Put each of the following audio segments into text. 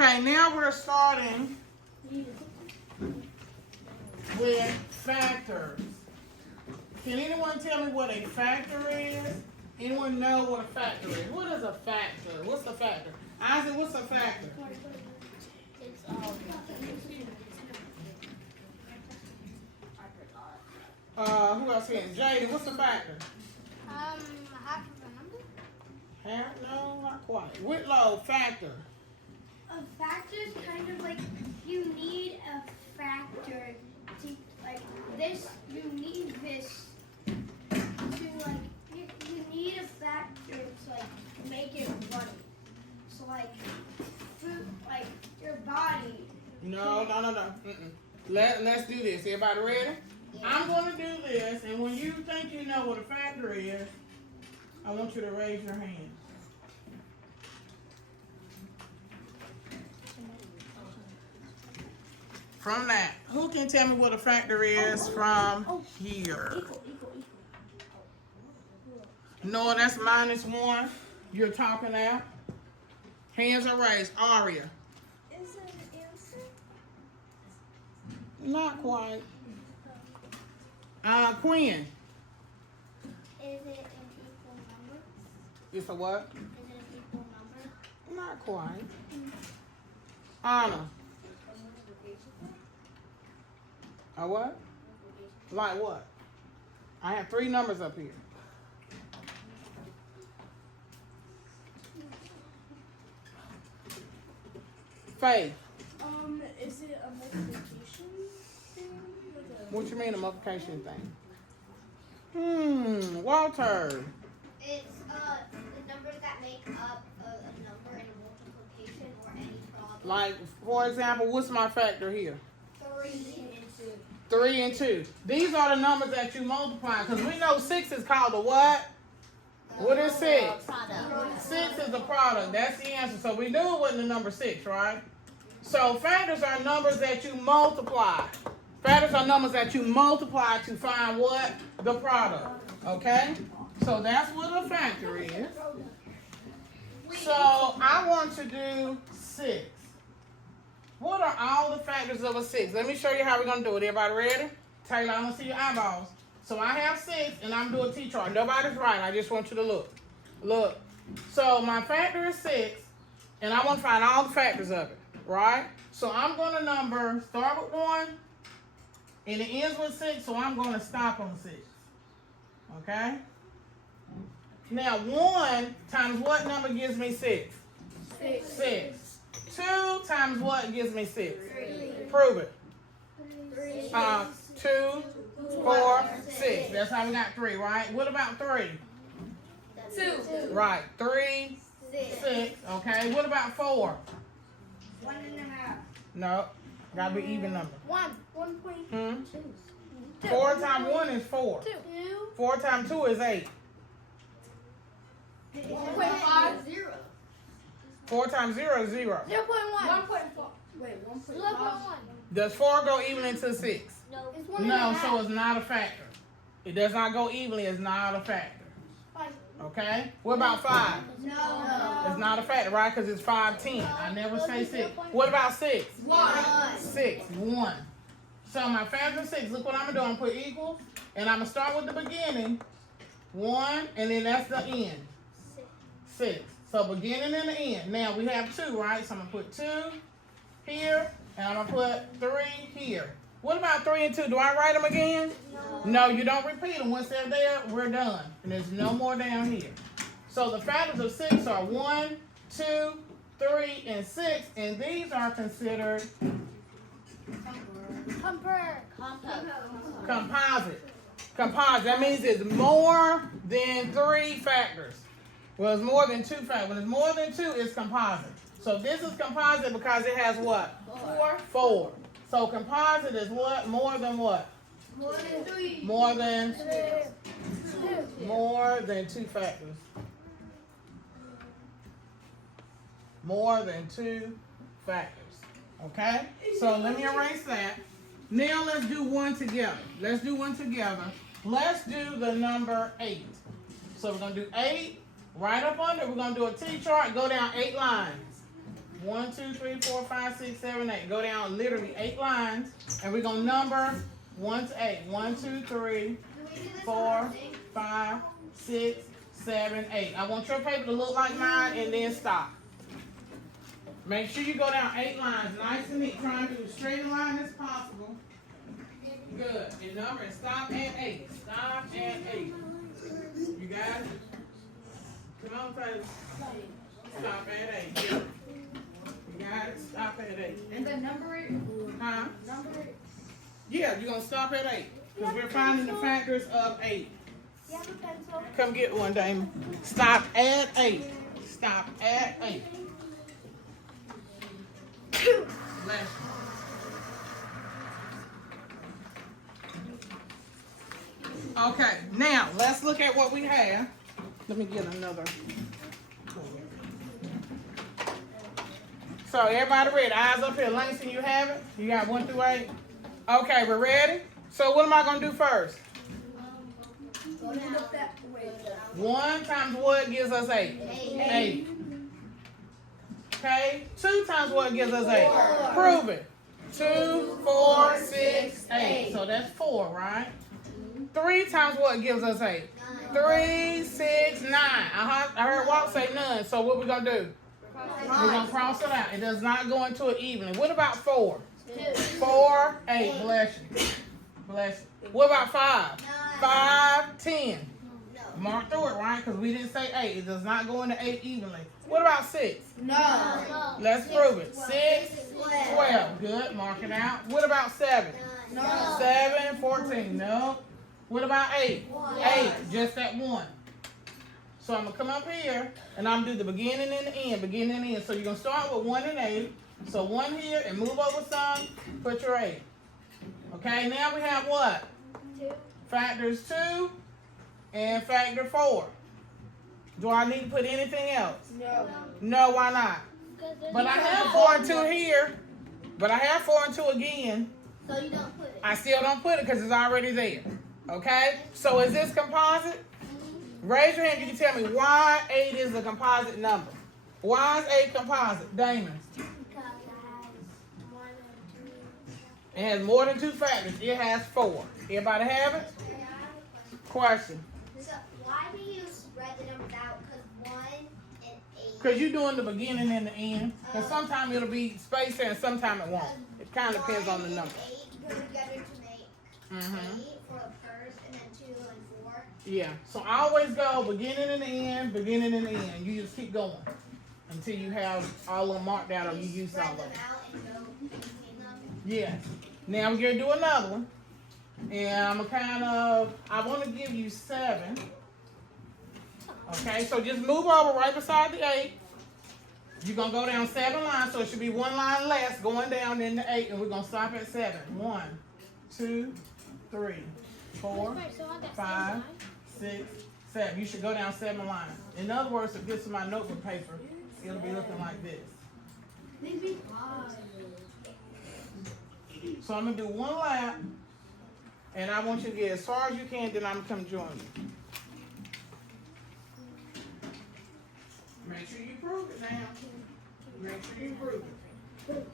Okay, now we're starting with factors. Can anyone tell me what a factor is? Anyone know what a factor is? What is a factor? What's a factor? Isaac, what's a factor? It's Who else here? Jaden, what's a factor? half of a number. Half? No, not quite. Whitlow, factor. A factor is kind of like you need a factor to like this. You need this to like you need a factor to like make it running. So like food, like your body. No. Let's do this. Everybody ready? Yeah. I'm going to do this, and when you think you know what a factor is, I want you to raise your hand. From that, who can tell me what a factor is from here? No, that's -1. You're talking out. Hands are raised. Aria. Is it an answer? Not quite. Quinn. Is it an equal number? It's a what? Is it an equal number? Not quite. Anna. A what? Like what? I have 3 numbers up here. Faith. Is it a multiplication thing? What you mean a multiplication thing? Walter. It's the numbers that make up a number in a multiplication or any problem. Like, for example, what's my factor here? 3 and 2. 3 and 2. These are the numbers that you multiply, because we know 6 is called a what? What is 6? Product. 6 is a product. That's the answer. So we knew it wasn't the number 6, right? So factors are numbers that you multiply. Factors are numbers that you multiply to find what? The product. Okay? So that's what a factor is. So I want to do 6. What are all the factors of a 6? Let me show you how we're going to do it. Everybody ready? Taylor, I don't see your eyeballs. So I have 6, and I'm doing a T-chart. Nobody's right. I just want you to look. Look. So my factor is 6, and I want to find all the factors of it, right? So I'm going to start with 1, and it ends with 6, so I'm going to stop on 6. Okay? Now, 1 times what number gives me 6? 6. 2 times what gives me 6? 3. Prove it. 3. 2, 4, 6. That's how we got 3, right? What about 3? 2. Right. 3, 6. Okay. What about 4? 1.5. No. Gotta be even number. 1.2. 4 times 1 is 4. 2. 4 times 2 is 8. 1.5. 0. 4 times 0 is 0. 0.1. 1.4. Wait, 1.5. Does 4 go even into 6? No. It's 1.5. No, so it's not a factor. It does not go evenly. It's not a factor. 5. Okay? What about 5? No. It's not a factor, right? Because it's 5 10. I never say 6. What about 6? 1. 6. 1. So my factor is 6. Look what I'm going to do. I'm going to put equals. And I'm going to start with the beginning. 1. And then that's the end. 6. So beginning and the end. Now we have 2, right? So I'm going to put 2 here. And I'm going to put 3 here. What about 3 and 2? Do I write them again? No, you don't repeat them. Once they're there, we're done. And there's no more down here. So the factors of 6 are 1, 2, 3, and 6. And these are considered composite. Composite. That means it's more than 3 factors. Well, it's more than 2 factors. When it's more than 2, it's composite. So this is composite because it has what? 4. So composite is what? More than what? More than 3. More than 2. more than 2 factors. More than 2 factors. Okay? So let me erase that. Now let's do one together. Let's do one together. Let's do the number 8. So we're going to do 8. Right up under, we're going to do a T-chart. Go down 8 lines. 1, 2, 3, 4, 5, 6, 7, 8. Go down literally 8 lines, and we're gonna number 1 to 8. 1, 2, 3, 4, 5, 6, 7, 8. I want your paper to look like mine, and then stop. Make sure you go down 8 lines, nice and neat. Try and do as straight a line as possible. Good. And number and stop at 8. Stop at 8. You got it? Come on, Taylor. Stop at 8. You got it? Stop at 8. And then number it. Huh? Number it. Yeah, you're going to stop at 8. Because we're finding the factors of 8. You have a pencil? Come get one, Damon. Stop at 8. Stop at 8. Bless you. Okay, now let's look at what we have. Let me get another. So everybody ready? Eyes up here. Langston, you have it? You got 1 through 8? Okay, we're ready? So what am I going to do first? Go down. Look that way. 1 times what gives us 8? 8. Okay, 2 times what gives us 8? 4. Prove it. 2, 4, 6, 8. So that's 4, right? 3 times what gives us 8? 3, 6, 9. I heard Walt say none. So what we going to do? We're going to cross it out. It does not go into it evenly. What about 4? 4, 8. Bless you. Bless you. What about 5? 5, 10. Mark through it, right? Because we didn't say 8. It does not go into 8 evenly. What about 6? No. Let's prove it. 6, 12. Good. Mark it out. What about 7? No. 7, 14. No. What about 8? 8. Just that 1. So I'm going to come up here, and I'm going to do the beginning and the end. Beginning and end. So you're going to start with 1 and 8. So 1 here, and move over some. Put your 8. Okay, now we have what? 2. Factors 2 and factor 4. Do I need to put anything else? No. No, why not? But I have 4 and 2 here. But I have 4 and 2 again. So you don't put it. I still don't put it because it's already there. Okay? So is this composite? Raise your hand. You can tell me why 8 is a composite number. Why is 8 composite? Damon. Because it has more than 2. It has more than 2 factors. It has 4. Everybody have it? Question. So why do you spread the numbers out? Because 1 and 8. Because you're doing the beginning and the end. And sometimes it'll be spaced there and sometimes it won't. It kind of depends on the number. 8 go together to make 8 for the first, and then 2 and 4. Yeah. So I always go beginning and the end, beginning and the end. You just keep going until you have all of them marked out or you use all Spread of them them. out and go between them. Yes. Now we're going to do another one. And I'm kind of, I want to give you 7. Okay, so just move over right beside the 8. You're going to go down 7 lines, so it should be 1 line less going down than the 8, and we're going to stop at 7. 1, 2, 3, 4, 5, 6, 7. You should go down 7 lines. In other words, if this is my notebook paper, it'll be looking like this. Maybe 5. So I'm going to do 1 lap, and I want you to get as far as you can, then I'm going to come join you. Make sure you prove it now. Make sure you prove it. 7.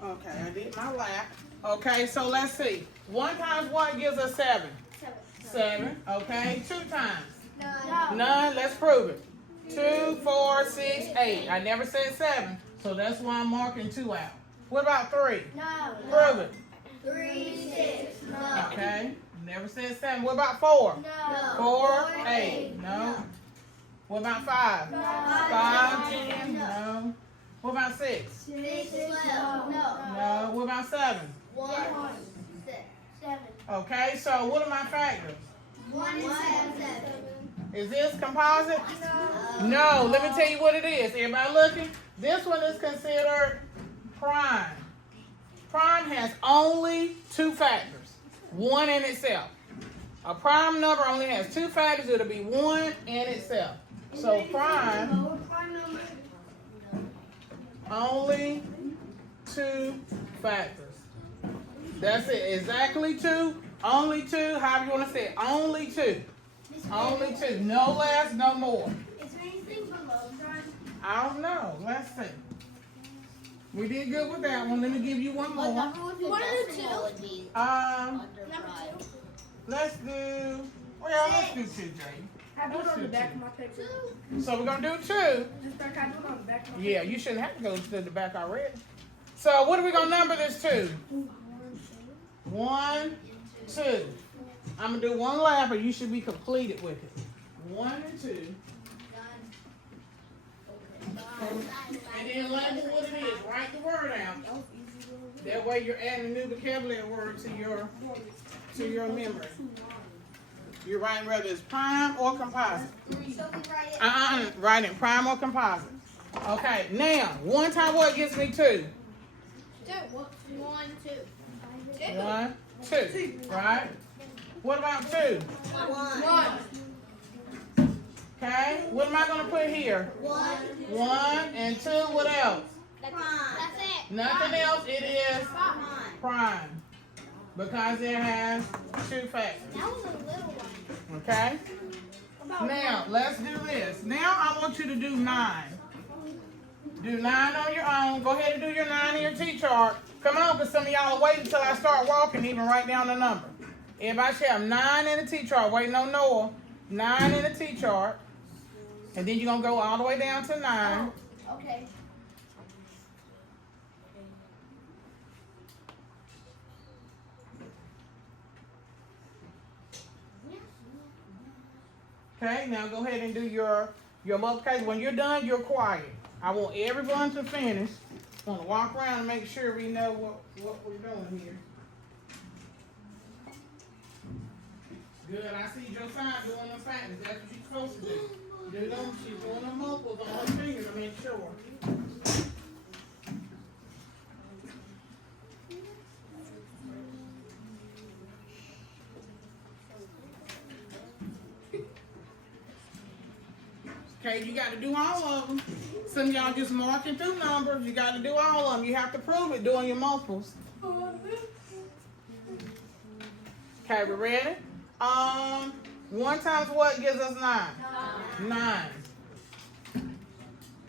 Okay, I did my lap. Okay, so let's see. 1 times 1 gives us 7. 7. Okay, 2 times. No. None. Let's prove it. 2, 4, 6, 8. I never said 7, so that's why I'm marking 2 out. What about 3? No. Prove it. 3, 6, no. Okay. Never said 7. What about 4? No. 4, 8. No. What about 5? 5, 10. No. What about 6? 6, 12, no. No. What about 7? 1, 6. 7. Okay, so what are my factors? 1 and 7. Is this composite? No. Let me tell you what it is. Everybody looking? This one is considered prime. Prime has only 2 factors. 1 in itself. A prime number only has two factors. It'll be 1 and itself. So prime, Lower prime number. only 2 factors. That's it. Exactly 2. Only 2. However you want to say it. Only 2. Only 2. No less, no more. Is there anything below prime? I don't know. Let's see. We did good with that one. Let me give you one What more. number would the What are the decimal two? would be Um, under Number prime? 2. let's do. Well, let's do 2, Jay. I do it on the back of my picture. So we're gonna do 2. Just like I do it on the back of my Yeah, you shouldn't have to go to the back already. So what are we gonna number this to? 1, 2. I'm gonna do one lap, and you should be completed with it. 1 and 2. And then label what it is. Write the word out. That way you're adding a new vocabulary word to your memory. You're writing whether it's prime or composite. So we write it. Writing prime or composite. Okay, now 1 times what gives me 2? 2. 1, 2. 1, 2. Right? What about 2? 1. Okay. What am I gonna put here? 1. 1 and 2. What else? That's it. Nothing else. It is Prime. prime because it has 2 factors. That was a little one. Okay. Now let's do this. Now I want you to do 9. Do 9 on your own. Go ahead and do your 9 in your T-chart. Come on, because some of y'all are waiting until I start walking, even write down the number. Everybody should have 9 in the T-chart. Waiting on Noah. 9 in the T-chart. And then you're going to go all the way down to 9. Okay. Okay, now go ahead and do your multiplication. When you're done, you're quiet. I want everyone to finish. I want to walk around and make sure we know what we're doing here. Good, I see Josiah doing the factors. That's what you're supposed to do. Do them, she's doing the multiples on her fingers to make sure. Okay, you got to do all of them. Some of y'all just marking through numbers. You got to do all of them. You have to prove it doing your multiples. Okay, we ready? 1 times what gives us 9? 9.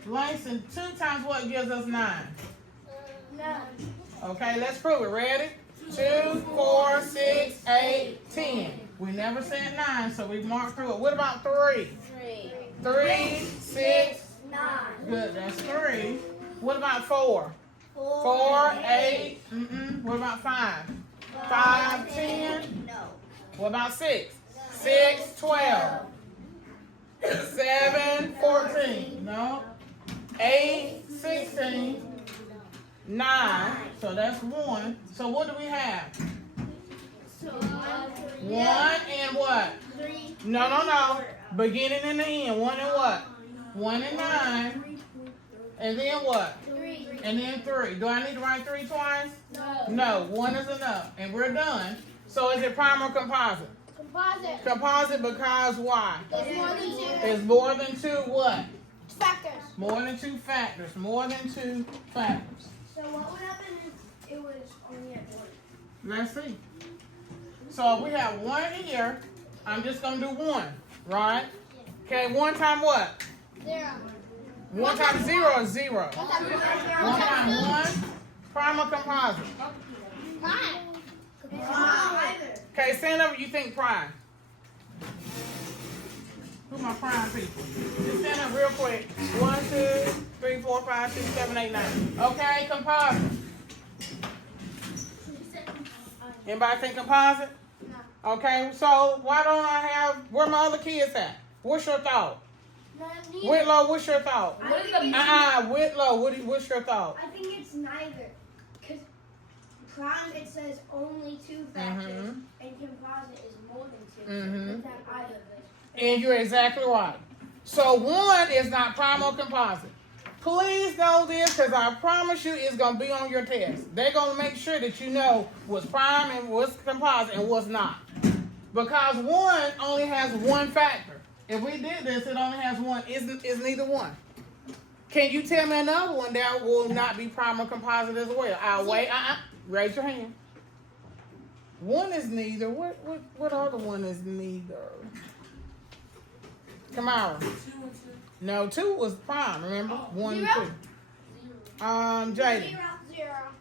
Langston, 2 times what gives us 9? Okay, let's prove it. Ready? 2, 4, 6, 8, 10. We never said 9, so we marked through it. What about 3? 3, 6, 9. good, that's 3. What about 4? 4, 8, What about 5? 5, 10. No. What about 6? 6, 12. 7, 14. No. 8, 16. 9. So that's 1. So what do we have? 1 and what? 3. No. Beginning and the end. 1 and what? 1 and 9. And then what? 3. And then 3. Do I need to write 3 twice? No. No. 1 is enough. And we're done. So is it prime or composite? Composite. Composite because why? It's more than 2. It's more than 2 what? Factors. More than 2 factors. More than 2 factors. So what would happen if it was only at 1? Let's see. So if we have 1 here, I'm just going to do 1, right? Okay, 1 times what? 0. 1 times 0 is 0. 1 1 times 1, prime or composite? Prime. Either. Okay, stand up if you think prime. Who my prime people? Just stand up real quick. 1, 2, 3, 4, 5, 6, 7, 8, 9. Okay, composite. Anybody think composite? No. Okay, so why don't I have, where my other kids at? What's your thought? Whitlow, what's your thought? Whitlow, what's your thought? I think it's neither. Because prime, it says only 2 factors, and composite is more than 2. It's not either of it. And you're exactly right. So 1 is not prime or composite. Please know this, because I promise you it's going to be on your test. They're going to make sure that you know what's prime and what's composite and what's not. Because 1 only has one factor. If we did this, it only has one. It's neither one. Can you tell me another one that will not be prime or composite as well? I'll wait. Raise your hand. 1 is neither. What other one is neither? Kamara. No, 2 was prime. Remember? 1 and 2. Jaden.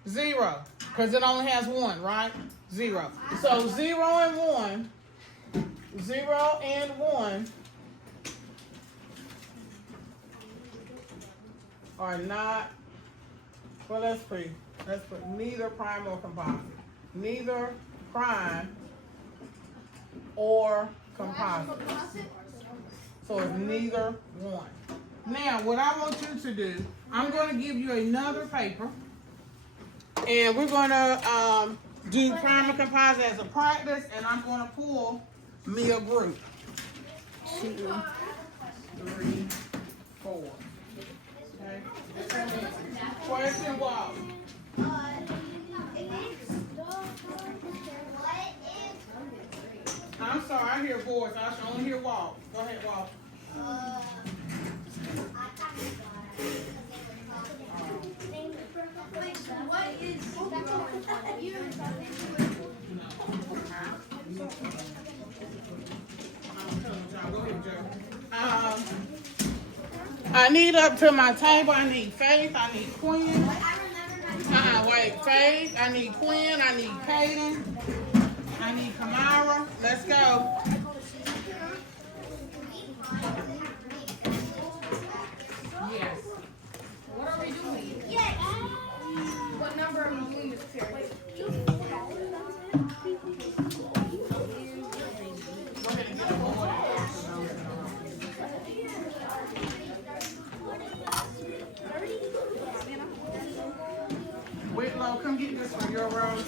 0. Because it only has 1, right? 0. So 0 and 1. 0 and 1 are not. Well, let's put neither prime or composite. Neither prime or composite. So it's neither one. Now, what I want you to do, I'm going to give you another paper, and we're going to do prime and composite as a practice, and I'm going to pull me a group. 2, 3, 4. Okay. Question, Walt. I'm sorry, I hear voice. I should only hear Walt. Go ahead, Walt. What is Go ahead, Joe. I need up to my table. I need Faith. I need Quinn. Wait, Faith. I need Quinn. I need Kaden. I need Kamara. Let's go. Yes. What are we doing? Yes. What number are we doing this period? Go ahead and get a board. Whitlow, come get this for your room.